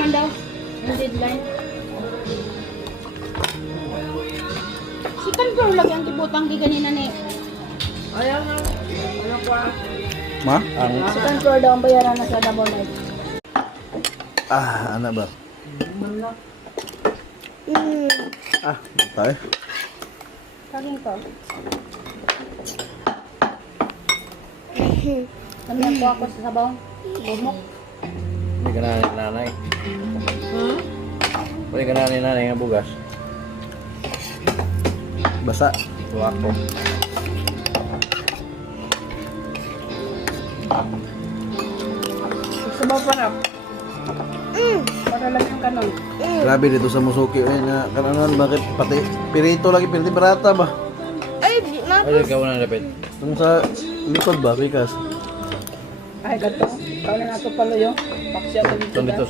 naman daw. Yung deadline. Si Control lagi ang kibutang di kanina ni. Ayaw na. Ano ko ah. Ma? Si Control daw ang bayaran na sa Davao Night. Ano ba? Tayo. Kaging to. Kami po ako sa sabaw. Bumok. Hindi ka na ni nanay. Pwede ka na ni nanay nga bugas. Basa. Ito ako. Sabaw pa na. Para lang yung kanon. Grabe dito sa Musuki. Ay, na, kananon, bakit pati pirito lagi, pirito barata ba? Ay, ikaw na dapat. Nung sa likod ba, Bikas? Ay, gato. Ikaw na nga ito palo yung. Paksya ko Ito dito sa